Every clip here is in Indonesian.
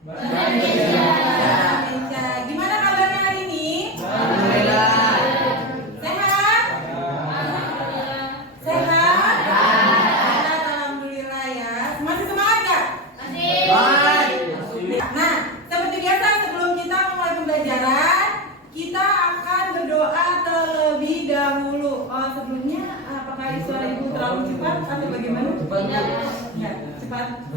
Beca. Gimana kabarnya hari ini? Alhamdulillah. Sehat? Sehat? Sehat, alhamdulillah ya. Masih semangat nggak? Nah, seperti biasa sebelum kita mulai pembelajaran, kita akan berdoa terlebih dahulu. Sebelumnya, apakah suara ibu terlalu cepat atau bagaimana? Ya, cepat.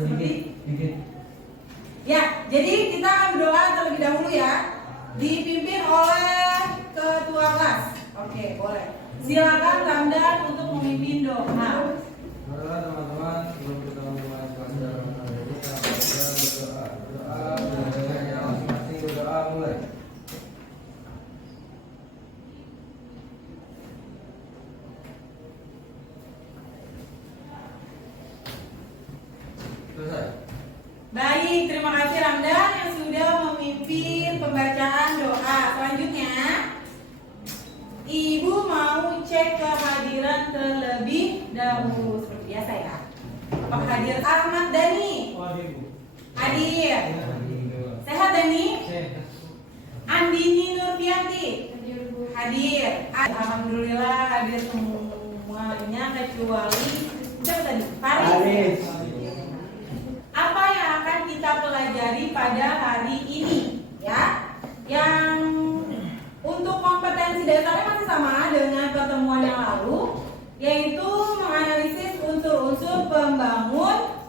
Ya, jadi kita akan berdoa terlebih dahulu ya. Dipimpin oleh ketua kelas. Oke, boleh. Silakan Ramdan untuk memimpin doa. Marilah teman-teman, sebelum kita memulai pelajaran hari ini, kita berdoa dengan masing-masing berdoa mulai. Selesai. Baik, terima kasih Ramdan yang sudah memimpin pembacaan doa. Selanjutnya, Ibu mau cek kehadiran terlebih dahulu seperti biasa ya. Apakah hadir Ahmad Dhani? Hadir. Sehat Dhani? Andini Nurfianti? Hadir. Alhamdulillah hadir semuanya kecuali siapa tadi? Faris. Apa yang akan kita pelajari pada hari ini ya? Yang untuk kompetensi dasarnya masih sama dengan pertemuan yang lalu, yaitu menganalisis unsur-unsur pembangun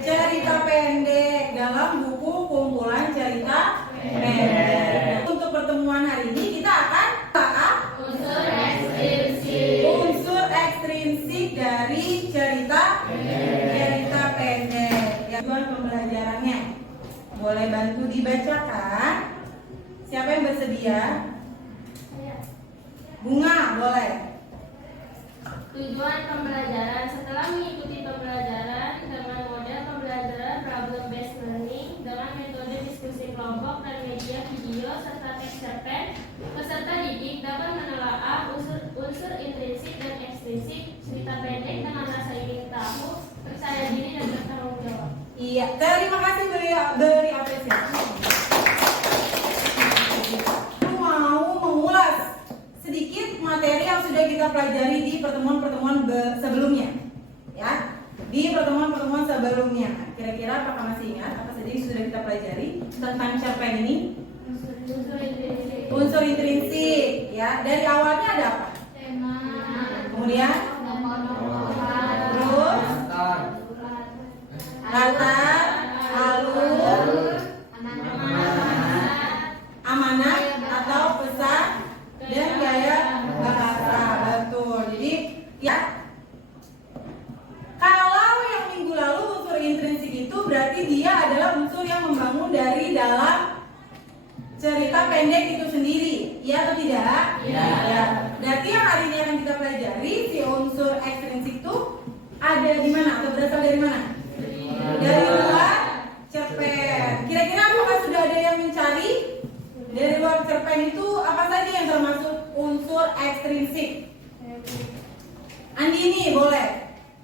cerita pendek dalam buku kumpulan cerita pendek. Untuk pertemuan hari ini kita akan bahas unsur ekstrinsik dari cerita pendek. Tujuan pembelajarannya boleh bantu dibacakan. Siapa yang bersedia? Bunga, boleh. Tujuan pembelajaran: setelah mengikuti pembelajaran dengan model pembelajaran problem based learning dengan metode diskusi kelompok dan media video serta teks cerpen, peserta didik dapat menelaah unsur intrinsik dan ekstrinsik cerita pendek dengan rasa ingin tahu, percaya diri dan bertanggung jawab. Iya, terima kasih, beri apresiasi. Aku mau mengulas sedikit materi yang sudah kita pelajari di pertemuan-pertemuan sebelumnya, ya. Di pertemuan-pertemuan sebelumnya, kira-kira apakah masih ingat apa saja yang sudah kita pelajari tentang cerpen ini? Unsur intrinsik, ya. Dari awalnya ada apa? Tema, Kemudian, terus latar, alur, amanat atau pesan, dan gaya bahasa. Betul. Jadi ya, kalau yang minggu lalu unsur intrinsik itu berarti dia adalah unsur yang membangun dari dalam cerita pendek itu sendiri, iya atau tidak? Iya. Ya. Berarti yang hari ini akan kita pelajari si unsur ekstrinsik itu ada di mana atau berasal dari mana? Dari luar cerpen. Kira-kira apakah sudah ada yang mencari dari luar cerpen itu apa saja yang termasuk unsur ekstrinsik? Andini, boleh.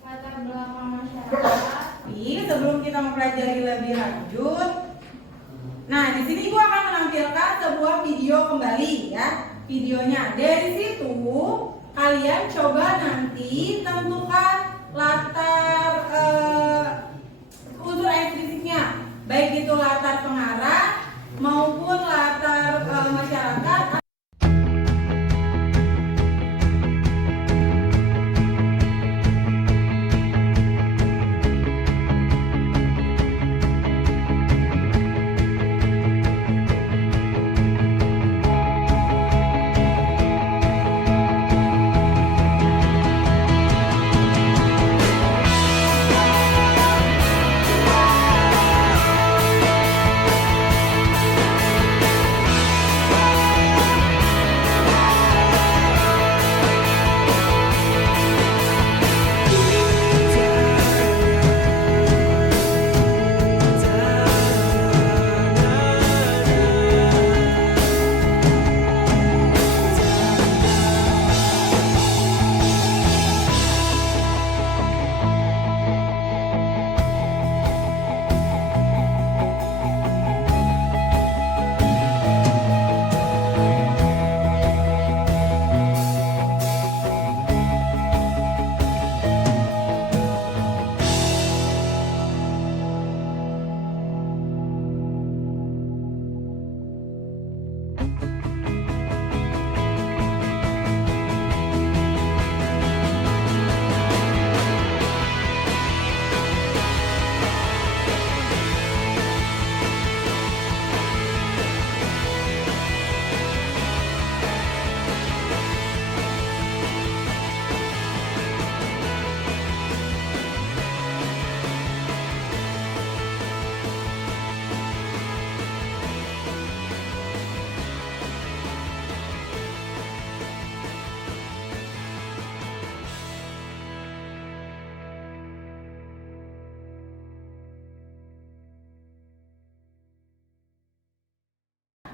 latar belakang masyarakat, Sebelum kita mempelajari lebih lanjut, nah di sini gua akan menampilkan sebuah video kembali ya, videonya. Dari situ kalian coba nanti tentukan latar unsur ekstrinsiknya, baik itu latar pengarah maupun latar masyarakat.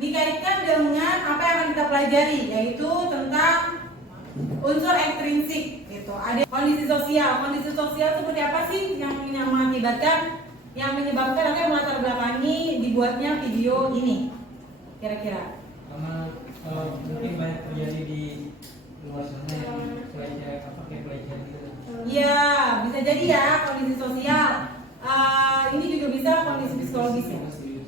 dikaitkan dengan apa yang akan kita pelajari, yaitu tentang unsur ekstrinsik gitu. Ada kondisi sosial. Kondisi sosial seperti apa sih yang mengakibatkan, yang menyebabkan atau yang melatar belakangi dibuatnya video ini? Kira-kira. Karena mungkin banyak terjadi di luar sana yang pelecehan gitu. Iya, bisa jadi ya kondisi sosial. Ini juga bisa kondisi psikologis ya.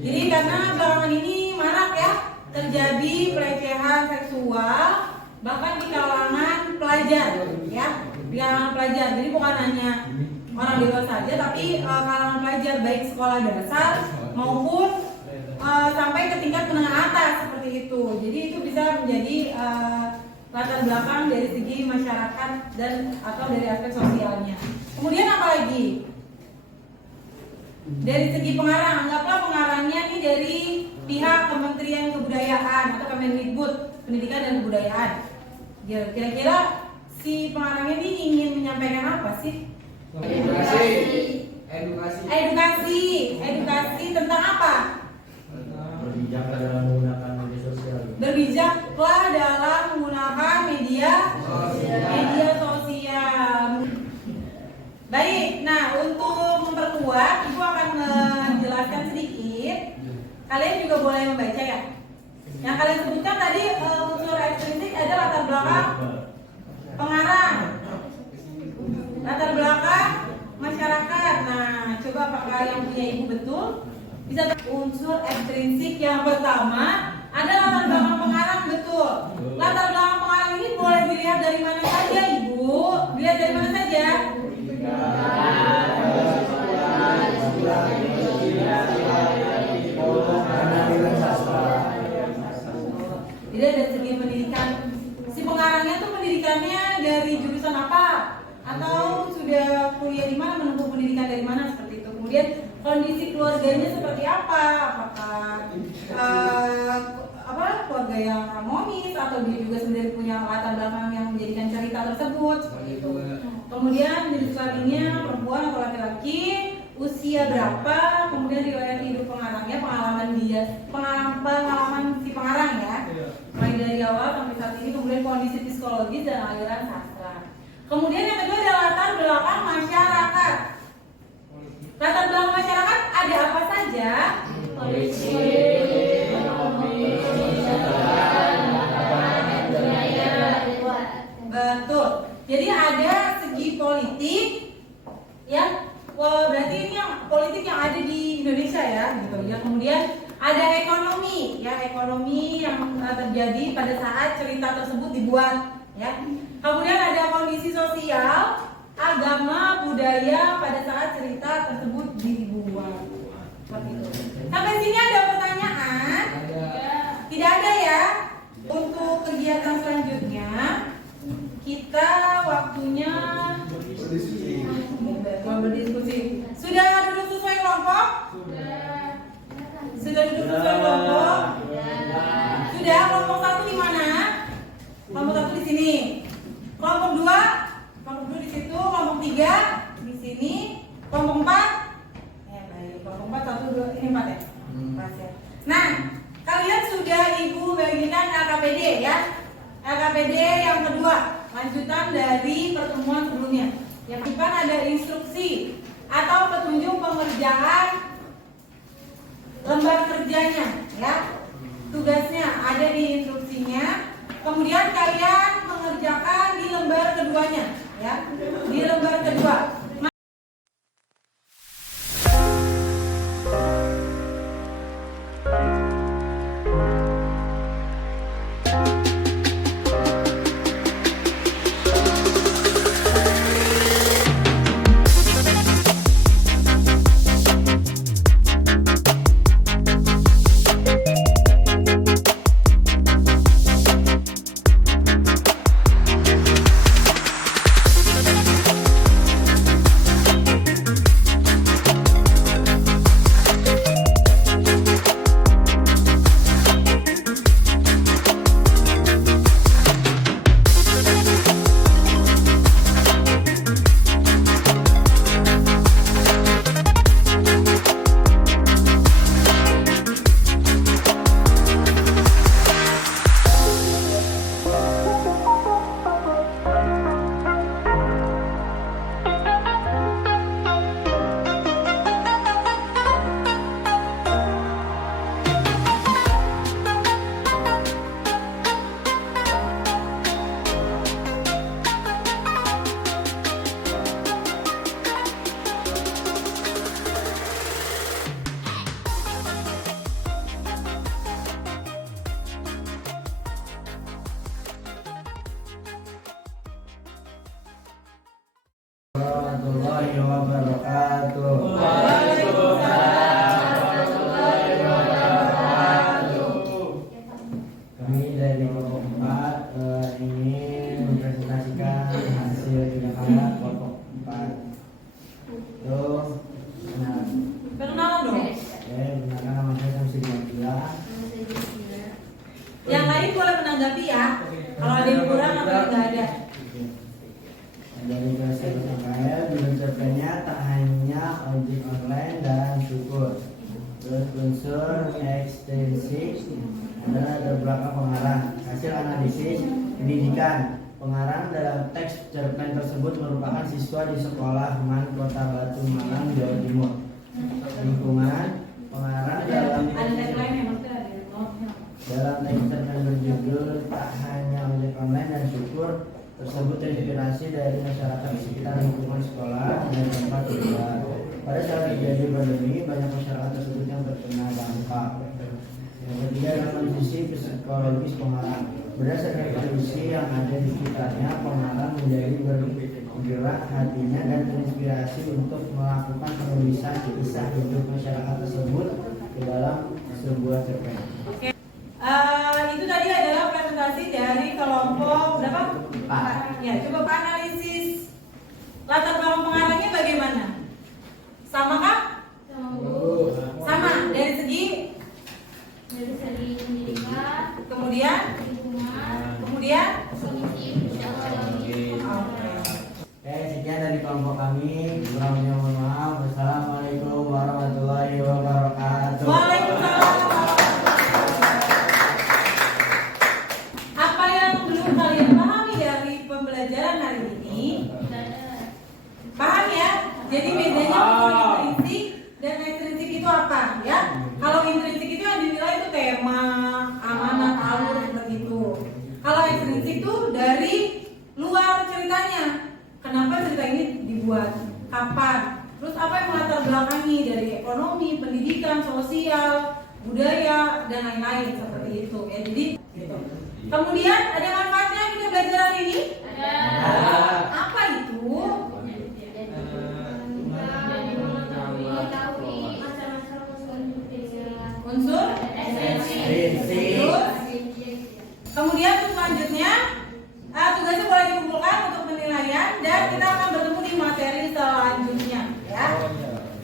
Jadi karena belakangan ini marak ya terjadi pelecehan seksual bahkan di kalangan pelajar ya, di kalangan pelajar. Jadi bukan hanya orang dewasa saja, tapi kalangan pelajar baik sekolah dasar maupun sampai ke tingkat menengah atas seperti itu. Jadi itu bisa menjadi latar belakang dari segi masyarakat dan atau dari aspek sosialnya. Kemudian apa lagi? Dari segi pengarang, anggaplah pengarangnya ini dari pihak Kementerian Kebudayaan atau Kemendikbud Pendidikan dan Kebudayaan. Kira-kira si pengarangnya ini ingin menyampaikan apa sih? Edukasi tentang apa? Berbijaklah dalam menggunakan media sosial. Berbijaklah dalam menggunakan media sosial. Baik, nah untuk memperkuat, Ibu akan menjelaskan sedikit. Kalian juga boleh membaca ya. Yang kalian sebutkan tadi unsur ekstrinsik ada latar belakang pengarang, latar belakang masyarakat. Nah, coba apakah yang punya Ibu betul? Bisa unsur ekstrinsik yang pertama ada latar belakang pengarang, betul. Latar belakang pengarang ini boleh dilihat dari mana saja, Ibu. Dilihat dari mana saja? Tidak dari segi pendidikan. Si pengarangnya tuh pendidikannya dari jurusan apa? Atau sudah kuliah di mana, menempuh pendidikan dari mana, seperti itu. Kemudian kondisi keluarganya seperti apa? Apakah keluarga yang harmonis atau dia juga sendiri punya latar belakang yang menjadikan cerita tersebut seperti itu. Kemudian jenis kelaminnya perempuan atau laki-laki, usia berapa, kemudian riwayat hidup pengarangnya, pengalaman si pengarang ya, mulai dari awal sampai saat ini, kemudian kondisi psikologis dan aliran sastra. Kemudian yang kedua adalah latar belakang masyarakat. Latar belakang masyarakat ada apa saja? Polisi, betul. Jadi ada segi politik, ya. Wah, berarti ini yang politik yang ada di Indonesia ya, gitu ya. Kemudian ada ekonomi, ya, ekonomi yang terjadi pada saat cerita tersebut dibuat, ya. Kemudian ada kondisi sosial, agama, budaya pada saat cerita tersebut dibuat. Seperti itu. Sampai sini ada pertanyaan? Tidak ada ya. Untuk kegiatan selanjutnya kita waktunya berdiskusi. Sudah duduk sesuai kelompok? Sudah duduk sesuai kelompok? Sudah. Kelompok 1 di mana? Kelompok 1 di sini. Kelompok 2 di situ. Kelompok 3 di sini. Kelompok 4. Ya baik. Kelompok 4 1 2 ini 4 ya. 4 ya. Nah, kalian sudah Ibu bagikan LKPD ya. LKPD yang kedua, lanjutan dari pertemuan sebelumnya. Yang depan ada instruksi atau petunjuk pengerjaan lembar kerjanya, ya. Tugasnya ada di instruksinya. Kemudian kalian mengerjakan di lembar keduanya, ya. Di lembar kedua. warahmatullahi wabarakatuh. Kami dari kelompok 4 ingin mempresentasikan hasil tindakan kelompok 4. Terus, Perkenalan dong. gunakan nama saya Samsudin Abdillah. Yang lain boleh menanggapi ya. Kalau ada yang kurang atau nggak ada. Dari bahasa UKM diucapkannya tak hanya ojek online dan syukur. Terus unsur ekstensif adalah latar belakang pengarang. Hasil analisis pendidikan. Pengarang dalam teks cerpen tersebut merupakan siswa di sekolah MAN Kota Batu Malang, Jawa Timur. Lingkungan pengarang dalam Ada tagline yang maksudnya ada notnya. dalam teks cerpen berjudul tak hanya ojek online dan syukur tersebut terinspirasi dari masyarakat di sekitar lingkungan sekolah dan tempat tinggal. Pada saat terjadi pandemi, banyak masyarakat tersebut yang terkena dampak. Yang ketiga adalah kondisi psikologis pengarang. Berdasarkan kondisi yang ada di sekitarnya, pengarang menjadi bergerak hatinya dan terinspirasi untuk melakukan penulisan kisah hidup masyarakat tersebut ke dalam sebuah cerpen. Itu tadi adalah presentasi dari kelompok berapa? 4. Ya, coba Pak analisis latar belakang pengarangnya bagaimana? Sama kah? Sama dari segi pendidikan, kemudian lingkungan, kemudian kognitif, psikologi. Oke, sekian dari kelompok kami. Kurangnya mohon maaf. Wassalamualaikum warahmatullahi wabarakatuh. Waalaikumsalam. Apa yang belum kalian pahami dari pembelajaran hari ini? Paham ya? Jadi bedanya antara intrinsik dan ekstrinsik itu apa ya? Kalau intrinsik itu yang dinilai itu tema, amanat, alur seperti itu. Kalau ekstrinsik itu dari luar ceritanya. Kenapa cerita ini dibuat? Kapan? Terus apa yang melatar belakangi dari ekonomi, pendidikan, sosial, budaya dan lain-lain seperti itu ya. Jadi gitu. Kemudian ada manfaatnya kita belajar hari ini? Ada. Apa itu? Unsur terus kemudian untuk selanjutnya tugasnya boleh dikumpulkan untuk penilaian dan kita akan bertemu di materi selanjutnya ya.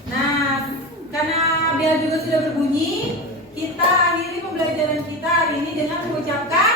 Nah, karena bel juga sudah berbunyi, kita akhiri pembelajaran kita hari ini dengan mengucapkan